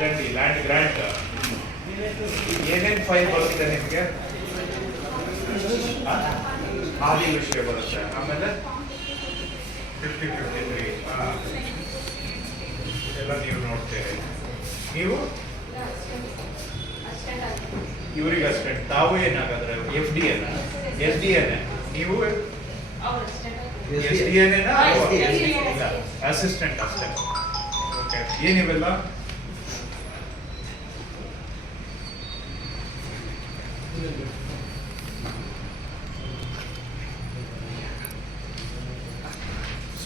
L N D land grant ಏನೇನು file ಬರುತ್ತೆ ನಿಮಗೆ? ಆದಿ ವಿಷಯ ಬರುತ್ತೆ. ಆಮೇಲೆ ಫಿಫ್ಟಿ ಫಿಫ್ಟಿ ತ್ರೀ ಎಲ್ಲ ನೀವು ನೋಡ್ತೀರಿ. ನೀವು? ಇವ್ರಿಗೆ ಅಷ್ಟೇ. ತಾವು ಏನಾಗಾದ್ರೆ? F D N S D N ನೀವು? ಎಸ್ ಡಿ ಎನ್ ಅಸಿಸ್ಟೆಂಟ್ ಅಷ್ಟೇ. ಓಕೆ ಏನಿವೆಲ್ಲ?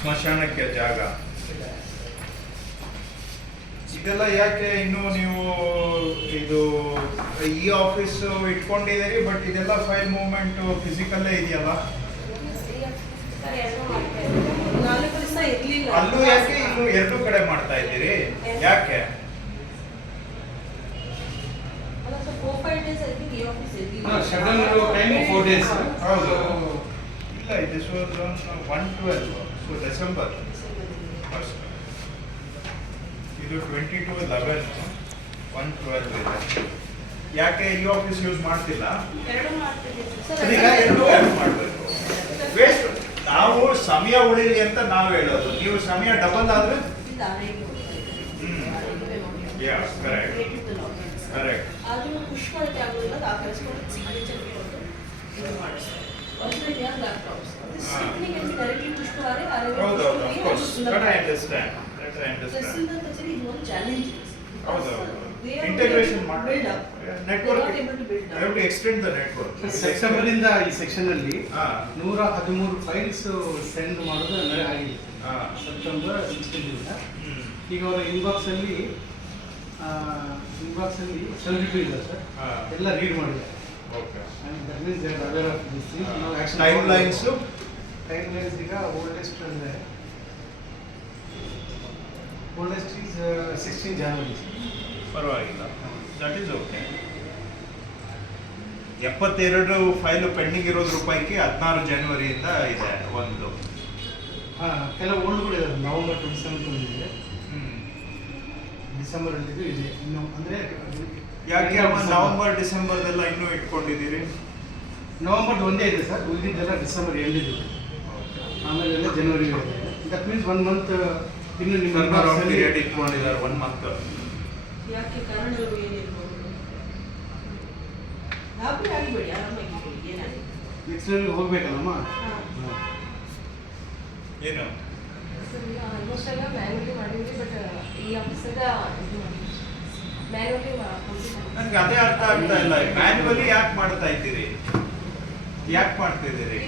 ಸ್ಮಶಾನಕ್ಕೆ ಜಾಗ. ಇದೆಲ್ಲ ಯಾಕೆ ಇನ್ನು ನೀವು ಇದು ಈ ಆಫೀಸ್ ಇಟ್ಕೊಂಡಿದ್ದೀರಿ ಬಟ್ ಇದೆಲ್ಲ ಫೈಲ್ ಮೂವ್ಮೆಂಟ್ ಫಿಸಿಕಲ್ಲೇ ಇದೆಯಲ್ಲ? ನಾಲ್ಕು ದಿವಸ ಇರ್ಲಿಲ್ಲ. ಅಲ್ಲೂ ಯಾಕೆ ಇನ್ನು ಎರಡು ಕಡೆ ಮಾಡ್ತಾ ಇದ್ದೀರಿ? ಯಾಕೆ? ಇಲ್ಲ ಇದು one twelve so December first ಇದು twenty two eleven one twelve ಇದೆ. ಯಾಕೆ ಈ ಆಫೀಸ್ ಯೂಸ್ ಮಾಡ್ತಿಲ್ಲ? ಎರಡು ಮಾಡ್ತಿದ್ದೀವಿ. ಸರ್, ಈಗ ಎರಡು ಯಾಕೆ ಮಾಡಬೇಕು. ವೇಸ್ಟ್ ನಾವು ಸಮಯ ಉಳಿಲಿ ಅಂತ ನಾವು ಹೇಳೋದು. ನೀವು ಸಮಯ ಡಬಲ್ ಆದ್ರೆ? Yeah, correct. ಕರೆಕ್ಟ್ ಇದು ಇದು ಇಂಟಗ್ರೇಷನ್ ಮಾಡಿ. Network have to extend the network September ಇಂದ ಈ ಸೆಕ್ಷನ್ ಅಲ್ಲಿ. ನೂರ ಹದಿಮೂರು ಫೈಲ್ಸ್ ಸೆಂಡ್ ಮಾಡೋದು ಅಂದರೆ ಆಗಿದೆ. ಹಾ. September sixteen hmm. ಈಗ ಅವರ ಇನ್ಬಾಕ್ಸ್ ಅಲ್ಲಿ ಇನ್ಬಾಕ್ಸ್ ಅಲ್ಲಿ ಸೆವೆಂಟಿ ಟೂ ಇದೆ ಸರ್ ಹಾ. ಎಲ್ಲ ರೀಡ್ ಮಾಡಿದ್ದಾರೆ. ಟೈಮ್ ಲೈನ್ಸ್ ಟೈಮ್ ಲೈನ್ಸ್ ಈಗ ಓಲ್ಡೆಸ್ಟ್ ಅಂದರೆ ಓಲ್ಡೆಸ್ಟ್ ಈಸ್ ಸಿಕ್ಸ್ಟೀನ್ ಜನವರಿ ಪರವಾಗಿಲ್ಲ. ದಟ್ ಈಸ್ ಓಕೆ ಎಪ್ಪತ್ತೆರಡು ಫೈಲ್ ಪೆಂಡಿಂಗ್ ಇರೋದ್ರ ರೂಪಾಯಿಗೆ ಹದಿನಾರು ಜನವರಿಯಿಂದ ಇದೆ ಒಂದು. ಹಾಂ ಕೆಲವು ಓಲ್ಡ್ ಕೂಡ ಇದೆ ನವೆಂಬರ್ ಟ್ವೆಂಟಿ ಸೆವೆಂತ್ ಇದೆ. ಹ್ಞೂ ಡಿಸೆಂಬರ್ ಅಲ್ಲಿ ಇದೆ. ಇನ್ನು ಅಂದ್ರೆ ಯಾಕೆ ಅಮ್ಮ ನವೆಂಬರ್ ಡಿಸೆಂಬರ್ದೆಲ್ಲ ಇನ್ನೂ ಇಟ್ಕೊಂಡಿದ್ದೀರಿ? ನವೆಂಬರ್ ಒಂದೇ ಇದೆ ಸರ್ ಉಳಿದಿದ್ದೆಲ್ಲ ಡಿಸೆಂಬರ್ ಎಂಡ್ ಇದೆ ಆಮೇಲೆ ಎಲ್ಲ ಜನವರಿ ಇದೆ. ದಟ್ ಮೀನ್ಸ್ ಒನ್ ಮಂತ್ ಇನ್ನು ನಿಮ್ಮ ಪೀರಿಯಡ್ ಇಟ್ಕೊಂಡಿದ್ದಾರೆ ಒನ್ ಮಂತ್ ಯಾಕೆ ಕಾರಣಗಳು ಏನಿರ್ಬೋದು? ಗಾಬರಿ ಆಗಬೇಡಿ ಆರಾಮಾಗಿ ಏನಾಗಿದೆ ನೆಕ್ಸ್ಟ್ ಹೋಗ್ಬೇಕಲ್ಲಮ್ಮ? ಹಾ. ಏನು? ಆಲ್ಮೋಸ್ಟ್ ಎಲ್ಲ ಮ್ಯಾನ್ಯಲಿ ಮಾಡಿದ್ವಿ ಬಟ್ ಈ ಆಫೀಸಿಂದ ಇದು ನನ್ಗೆ ಅದೇ ಅರ್ಥ ಆಗ್ತಾ ಇಲ್ಲ. ಮ್ಯಾನ್ಯುವಲಿ ಯಾಕೆ ಮಾಡ್ತಾ ಇದ್ದೀರಿ? ಯಾಕೆ ಮಾಡ್ತಿದ್ದೀರಿ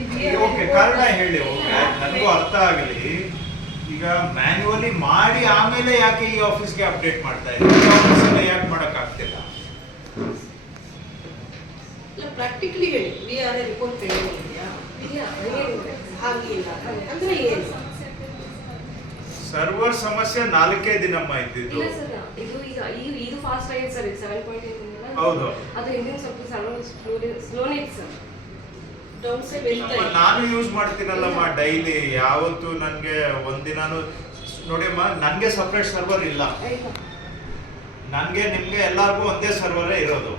ಓಕೆ ಕಾರಣ ಹೇಳಿ ಓಕೆ ನನಗೂ ಅರ್ಥ ಆಗಲಿ. ಈಗ ಮ್ಯಾನ್ಯುವಲಿ ಮಾಡಿ ಆಮೇಲೆ ಯಾಕೆ ಈ ಆಫೀಸ್ಗೆ ಅಪ್ಡೇಟ್ ಮಾಡ್ತಾ ಇದ್ದೀರಿ? ಆಫೀಸ್ ಆಫೀಸಲ್ಲಿ ಯಾಕೆ ಮಾಡಕ್ ಆಗ್ತಿಲ್ಲ? ಇಲ್ಲ ಪ್ರಾಕ್ಟಿಕಲಿ ಹೇಳಿ. ವಿ ಆರ್ ಎ ರಿಪೋರ್ಟ್ ಇದೆಯಾ ಇಲ್ಲ. ಅಂದ್ರೆ ಏನು? ಸರ್ವರ್ ಸಮಸ್ಯೆ ನಾಲ್ಕೇ ದಿನಮ್ಮ ಇದ್ದಿದ್ದು. ಇಲ್ಲ ಸರ್ ಇದು ಈಗ ಈ ಇದು ಫಾಸ್ಟ್ ಆಗಿದೆ ಸರ್ ಇದು ಸೆವೆನ್ ಪಾಯಿಂಟ್ ಏಟ್ ಹೌದು. ಅದು ಹಿಂದಿನ ಸ್ವಲ್ಪ ಸರ್ವರ್ ಸ್ಲೋನೇ ಸ್ಲೋನೇ ಇತ್ತು ಸರ್. ಡೌನ್ ಸೈಡ್ ಎಂತ ಅಮ್ಮ, ನಾನು ಯೂಸ್ ಮಾಡ್ತೀನಲ್ಲಮ್ಮ ಡೈಲಿ ಯಾವತ್ತು ನನಗೆ ಒಂದಿನಾನು ನೋಡಿಯಮ್ಮ ನನಗೆ ಸಪ್ರೇಟ್ ಸರ್ವರ್ ಇಲ್ಲ. ಆಯ್ತಾ? ನನಗೆ ನಿಮಗೆ ಎಲ್ಲರಿಗೂ ಒಂದೇ ಸರ್ವರೇ ಇರೋದು.